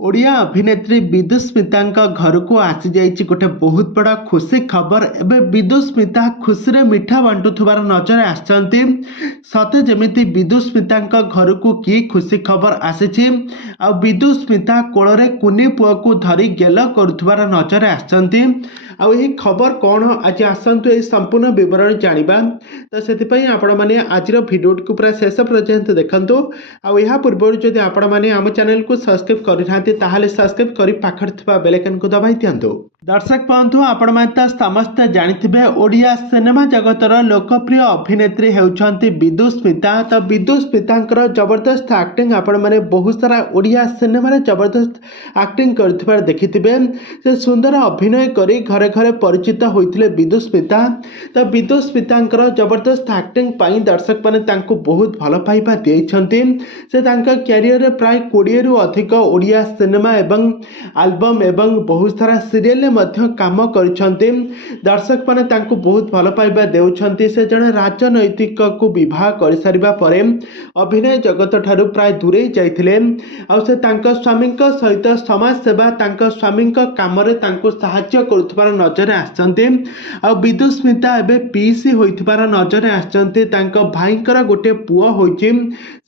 ओडिया अभिनेत्री विदुस्मिता घर को आसी जाइए गोटे बहुत बड़ा खुशी खबर। एवं विदुस्मिता खुशी रे मिठा बांटुवार नजर आसती। सते जमी विदुस्मिता घर को कि खुशी खबर आसी विदुस्मिता कोल कुनी पुआ को धरी गेल करुवार नजर आसती। खबर कौन आज आसतु ये संपूर्ण विवरण जाना। तो से आपण मैंने आज भिडियो को पूरा शेष पर्यंत देखते। आ पूर्व जदि आपण मैंने आम चैनल को सब्सक्राइब करना ताहले सब्सक्राइब करी पाखर थिबा बेल आइकन को दबाई दियंतु। दर्शक बंधु आपण माने समस्त जानिथिबे ओडिया सिनेमा जगतर लोकप्रिय अभिनेत्री हेउछंती विदुस्मिता। तो विदुस्मितांकर जबरदस्त एक्टिंग आपण माने बहुत सारा ओडिया सिनेमा रे जबरदस्त एक्टिंग करथिबार देखिथिबे। से सुंदर अभिनय करी घरे घरे परिचित होइथिले विदुस्मिता। तो विदुस्मितांकर जबरदस्त एक्टिंग पाई दर्शक माने तांको बहुत भल पाइबा देइछंती। से तांका कैरियर रे प्राय 20 रु अधिक ओडिया सिनेमा एवं एल्बम एवं बहुत सारा सीरियल काम करछंती। दर्शक माने तांको बहुत भल पाइबा देउछंती। से जने राजनैतिक को विवाह कर सारिबा परे अभिनय जगत ठारू प्राय दूरे जाइथिले। आ से तांका स्वामी सहित समाज सेवा तांका स्वामी काम रे तांको सहाय्य करुथबार नजर आछंती। आ विदुस्मिता एबे पीसी होइथबार नजर आछंती। तांका भाईकर गोटे पुओ होइछि।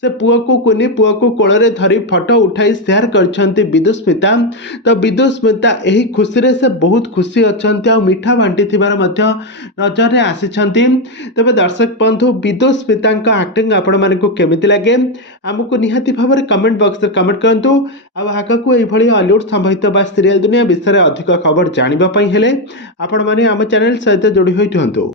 से पुओ को कुनी पुओ को कोल रे धरी फोटो उठाई शेयर करछंती विदुस्मिता। तो विदुस्मिता एही खुशी रे से बहुत खुशी अछंती। आ मिठा बांटी थिबार मध्य नजर रे आसीछंती। तबे दर्शक बंधु विदुस्मिता एक्टिंग आपण माने को केमिति लागे हमको निहाती भाବରେ कमेंट बॉक्स रे कमेंट करंतु। आ आगको एही भली हॉलीवुड संबंधित बा सीरियल दुनिया विषय रे अधिक खबर जानिबा पई हेले आपण माने हम चैनल सहित जोड़ी होइथंतु।